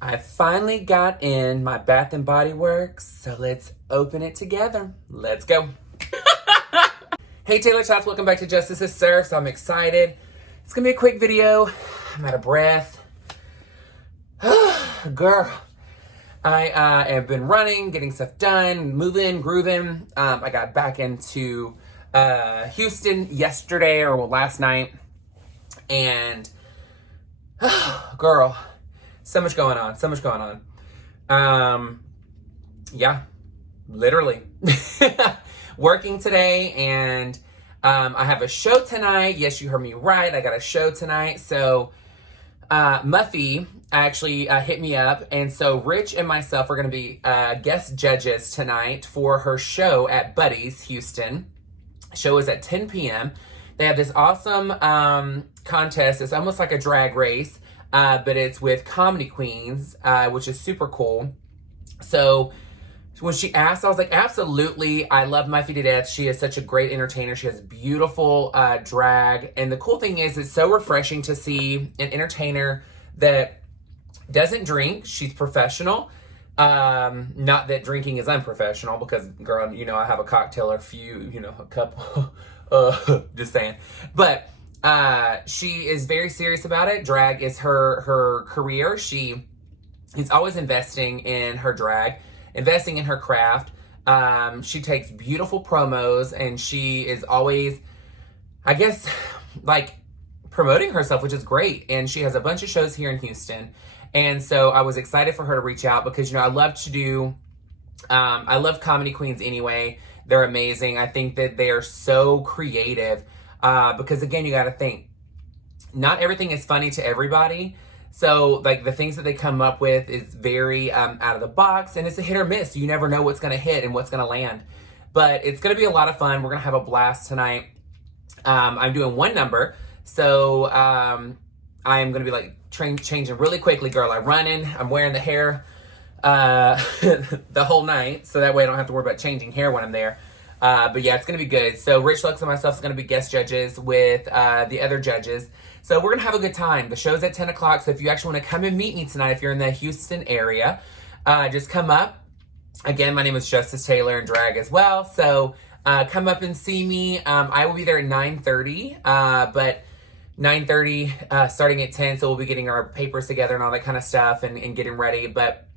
I finally got in my Bath and Body Works, so let's open it together. Let's go. Hey Taylor-tots, welcome back to Justice is Served. So I'm excited. It's gonna be a quick video. I'm out of breath. Girl, I have been running, getting stuff done, moving, grooving. I got back into Houston yesterday or last night, and girl, so much going on. Yeah, literally. Working today, and I have a show tonight. Yes, you heard me right. I got a show tonight. So Muffy actually hit me up, and so Rich and myself are going to be guest judges tonight for her show at Buddy's Houston. Show is at 10 p.m. They have this awesome contest. It's almost like a drag race, but it's with comedy queens, which is super cool. So when she asked, I was like, absolutely. I love Muffy to death. She is such a great entertainer. She has beautiful drag. And the cool thing is, it's so refreshing to see an entertainer that doesn't drink. She's professional. Not that drinking is unprofessional, because, girl, you know, I have a cocktail or a couple. Just saying. But she is very serious about it. Drag is her career. She is always investing in her drag, investing in her craft. She takes beautiful promos, and she is always, I guess, like, promoting herself, which is great. And she has a bunch of shows here in Houston. And so I was excited for her to reach out because, you know, I love comedy queens anyway. They're amazing. I think that they are so creative because, again, you got to think, not everything is funny to everybody. So, like, the things that they come up with is very out of the box, and it's a hit or miss. You never know what's going to hit and what's going to land. But it's going to be a lot of fun. We're going to have a blast tonight. I'm doing one number, so I'm going to be, like, changing really quickly, girl. I'm running. I'm wearing the hair the whole night, so that way I don't have to worry about changing hair when I'm there. But, yeah, it's going to be good. So, Rich Lux and myself is going to be guest judges with the other judges. So we're going to have a good time. The show's at 10 o'clock, so if you actually want to come and meet me tonight, if you're in the Houston area, just come up. Again, my name is Justice Taylor and drag as well, so come up and see me. I will be there at 9:30, but 9:30 starting at 10, so we'll be getting our papers together and all that kind of stuff and getting ready. But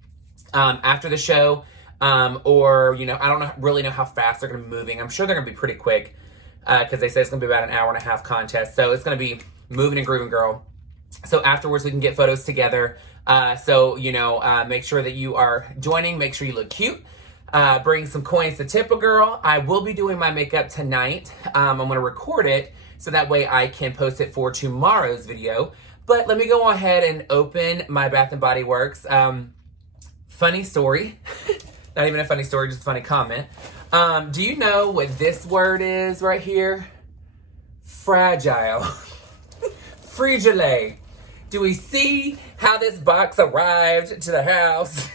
after the show, or, you know, I don't really know how fast they're going to be moving. I'm sure they're going to be pretty quick because they said it's going to be about an hour and a half contest, so it's going to be moving and grooving, girl. So afterwards, we can get photos together. So, you know, make sure that you are joining. Make sure you look cute. Bring some coins to tip a girl. I will be doing my makeup tonight. I'm going to record it so that way I can post it for tomorrow's video. But let me go ahead and open my Bath and Body Works. Funny story. Not even a funny story, just a funny comment. Do you know what this word is right here? Fragile. Frigile. Do we see how this box arrived to the house?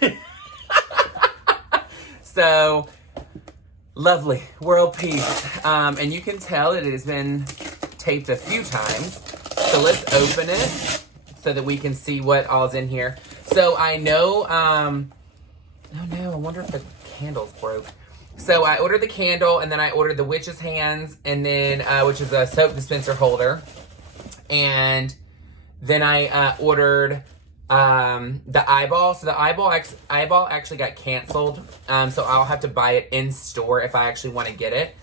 So, lovely. World peace. And you can tell that it has been taped a few times. So let's open it so that we can see what all's in here. So I know, oh no, I wonder if the candle's broke. So I ordered the candle, and then I ordered the witch's hands, and then, which is a soap dispenser holder. And then I ordered the eyeball. So the eyeball actually got canceled. So I'll have to buy it in store if I actually want to get it.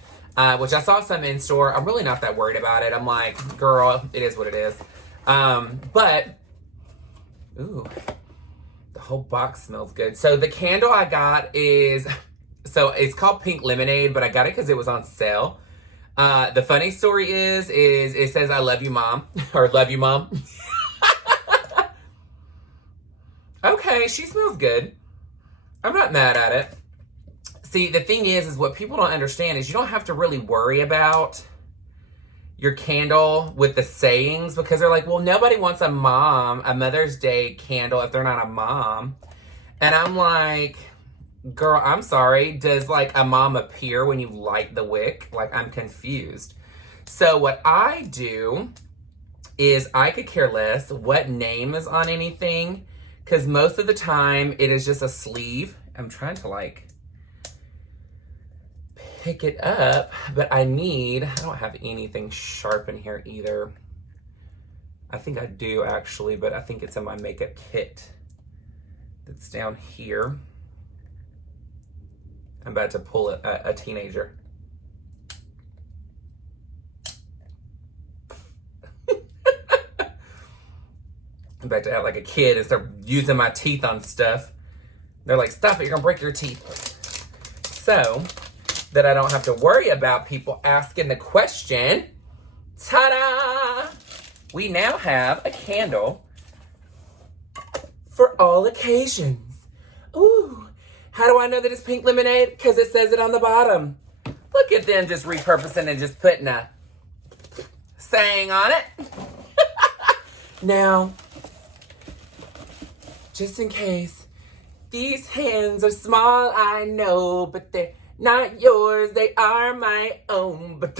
Which I saw some in store. I'm really not that worried about it. I'm like, girl, it is what it is. But, ooh, the whole box smells good. So the candle I got is, so it's called Pink Lemonade, but I got it because it was on sale. The funny story is it says, I love you, Mom, or love you, Mom. Okay, she smells good. I'm not mad at it. See, the thing is what people don't understand is you don't have to really worry about your candle with the sayings, because they're like, well, nobody wants a Mother's Day candle if they're not a mom. And I'm like, girl, I'm sorry. Does, like, a mom appear when you light the wick? Like, I'm confused. So what I do is I could care less what name is on anything, because most of the time it is just a sleeve. I'm trying to like pick it up, but I don't have anything sharp in here either. I think I do actually, but I think it's in my makeup kit that's down here. I'm about to pull a teenager. I'm about to act like a kid and start using my teeth on stuff. They're like, stop it, you're gonna break your teeth. So that I don't have to worry about people asking the question, ta-da! We now have a candle for all occasions. Ooh, how do I know that it's pink lemonade? Because it says it on the bottom. Look at them just repurposing and just putting a saying on it. Now, just in case, these hands are small, I know, but they're not yours, they are my own, but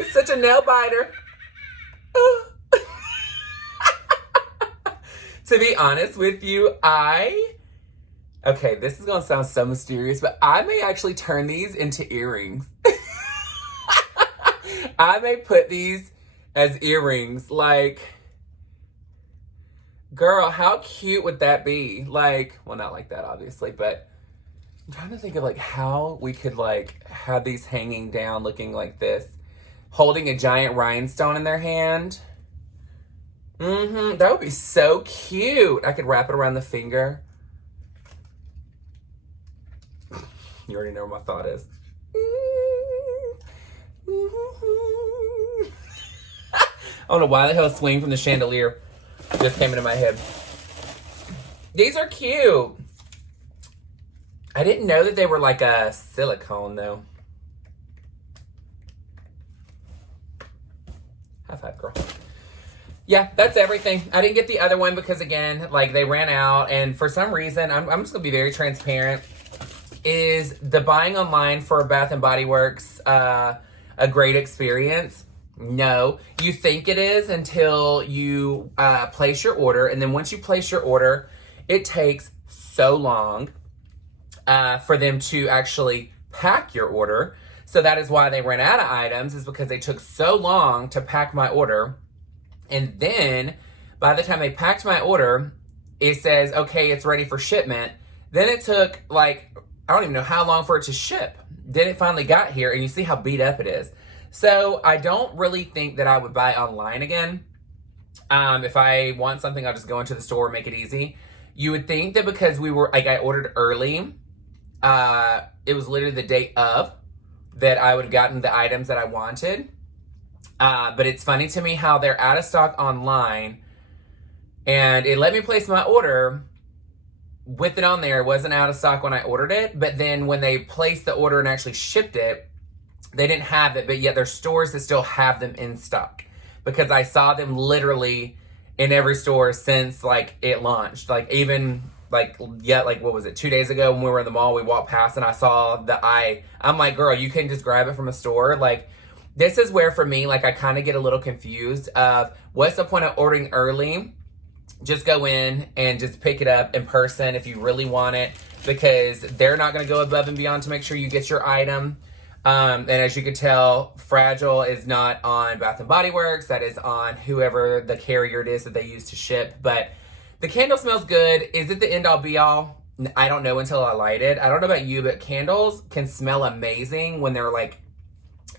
it's such a nail biter. To be honest with you, okay, this is gonna sound so mysterious, but I may actually turn these into earrings. I may put these as earrings. Like, girl, how cute would that be? Like, well, not like that, obviously, but I'm trying to think of like how we could like have these hanging down looking like this, holding a giant rhinestone in their hand. That would be so cute. I could wrap it around the finger. You already know what my thought is. I don't know why the hell swing from the chandelier just came into my head. These are cute. I didn't know that they were like a silicone though. High five, girl. Yeah, that's everything. I didn't get the other one because, again, like, they ran out. And for some reason, I'm just going to be very transparent, is the buying online for Bath & Body Works a great experience? No. You think it is until you place your order. And then once you place your order, it takes so long for them to actually pack your order. So that is why they ran out of items, is because they took so long to pack my order. And then, by the time they packed my order, it says, okay, it's ready for shipment. Then it took, like, I don't even know how long for it to ship. Then it finally got here, and you see how beat up it is. So, I don't really think that I would buy online again. If I want something, I'll just go into the store and make it easy. You would think that because we were, like, I ordered early, it was literally the day of, that I would have gotten the items that I wanted. But it's funny to me how they're out of stock online, and it let me place my order with it on there. It wasn't out of stock when I ordered it, but then when they placed the order and actually shipped it, they didn't have it, but yet there's stores that still have them in stock, because I saw them literally in every store since like it launched. Like even like, yeah, like what was it, 2 days ago when we were in the mall, we walked past and I saw I'm like, girl, you can just grab it from a store. Like, this is where, for me, like, I kind of get a little confused of what's the point of ordering early? Just go in and just pick it up in person if you really want it, because they're not going to go above and beyond to make sure you get your item. And as you can tell, Fragile is not on Bath & Body Works. That is on whoever the carrier it is that they use to ship. But the candle smells good. Is it the end-all, be-all? I don't know until I light it. I don't know about you, but candles can smell amazing when they're, like,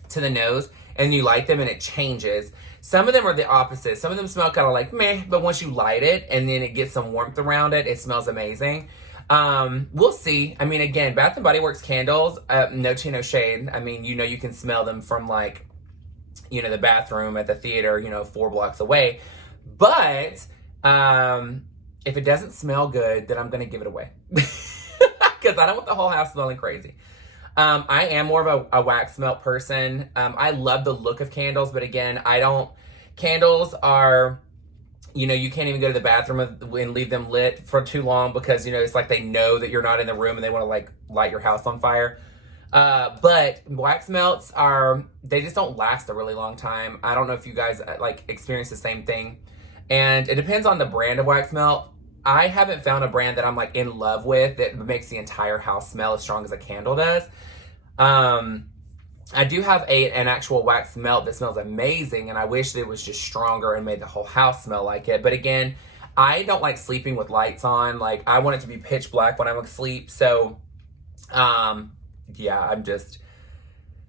to the nose and you light them and it changes. Some of them are the opposite. Some of them smell kind of like meh, but once you light it and then it gets some warmth around it, it smells amazing. We'll see. I mean, again, Bath & Body Works candles, no tea, no shade. I mean, you can smell them from, like, the bathroom at the theater, 4 blocks away. But if it doesn't smell good, then I'm going to give it away. Because I don't want the whole house smelling crazy. I am more of a wax melt person. I love the look of candles, but again, candles are, you know, you can't even go to the bathroom and leave them lit for too long because, you know, it's like they know that you're not in the room and they want to like light your house on fire. But wax melts they just don't last a really long time. I don't know if you guys like experience the same thing. And it depends on the brand of wax melt. I haven't found a brand that I'm like in love with that makes the entire house smell as strong as a candle does. I do have an actual wax melt that smells amazing, and I wish that it was just stronger and made the whole house smell like it. But again, I don't like sleeping with lights on. Like, I want it to be pitch black when I'm asleep. So, yeah,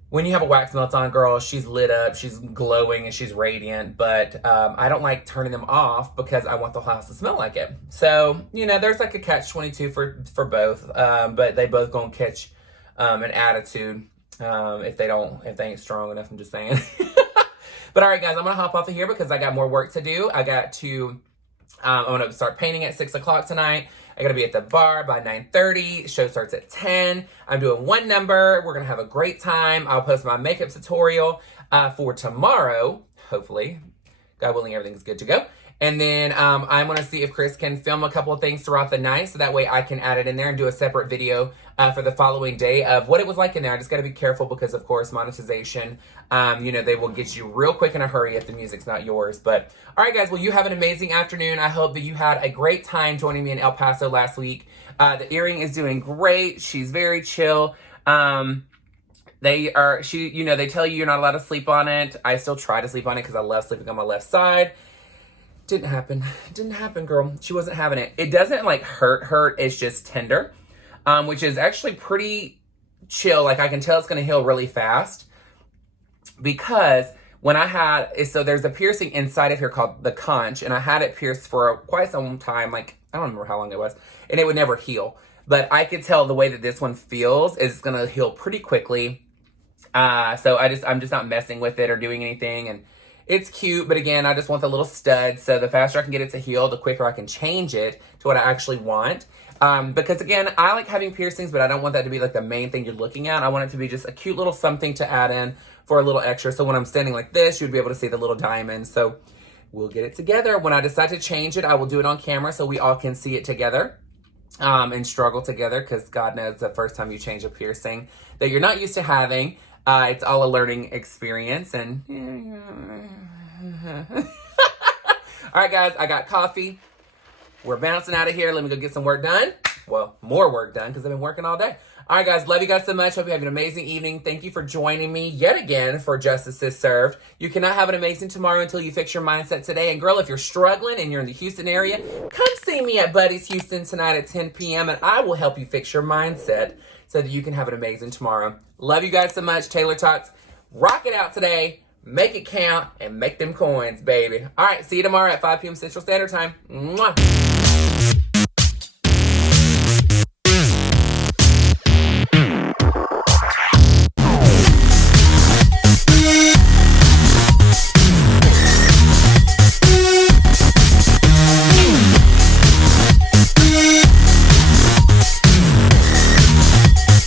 when you have a wax melt on, girl, she's lit up, she's glowing, and she's radiant. But I don't like turning them off because I want the whole house to smell like it. So, you know, there's like a catch-22 for both. But they both gonna catch an attitude if they ain't strong enough. I'm just saying. But all right, guys, I'm gonna hop off of here because I got more work to do. I'm gonna start painting at 6 o'clock tonight. I gotta be at the bar by 9:30. Show starts at 10. I'm doing one number. We're gonna have a great time. I'll post my makeup tutorial for tomorrow, hopefully. God willing, everything's good to go. And then I'm gonna see if Chris can film a couple of things throughout the night so that way I can add it in there and do a separate video for the following day of what it was like in there. I just gotta be careful because, of course, monetization, you know, they will get you real quick in a hurry if the music's not yours. But all right, guys, well, you have an amazing afternoon. I hope that you had a great time joining me in El Paso last week. The earring is doing great. She's very chill. You know, they tell you you're not allowed to sleep on it. I still try to sleep on it because I love sleeping on my left side. Didn't happen, girl. She wasn't having it. It doesn't like hurt. It's just tender, which is actually pretty chill. Like, I can tell it's going to heal really fast because when so there's a piercing inside of here called the conch, and I had it pierced for quite some time. Like, I don't remember how long it was, and it would never heal. But I could tell the way that this one feels is going to heal pretty quickly. So I'm just not messing with it or doing anything. And it's cute, but again, I just want the little stud. So the faster I can get it to heal, the quicker I can change it to what I actually want. Because again, I like having piercings, but I don't want that to be like the main thing you're looking at. I want it to be just a cute little something to add in for a little extra. So when I'm standing like this, you'd be able to see the little diamonds. So we'll get it together. When I decide to change it, I will do it on camera so we all can see it together. And struggle together, because God knows the first time you change a piercing that you're not used to having, it's all a learning experience. And all right, guys, I got coffee. We're bouncing out of here. Let me go get some work done. Well, more work done because I've been working all day. All right, guys, love you guys so much. Hope you have an amazing evening. Thank you for joining me yet again for Justice is Served. You cannot have an amazing tomorrow until you fix your mindset today. And girl, if you're struggling and you're in the Houston area, come see me at Buddy's Houston tonight at 10 p.m. and I will help you fix your mindset so that you can have an amazing tomorrow. Love you guys so much. Taylor-tots, rock it out today. Make it count and make them coins, baby. All right, see you tomorrow at 5 p.m. Central Standard Time. Mwah.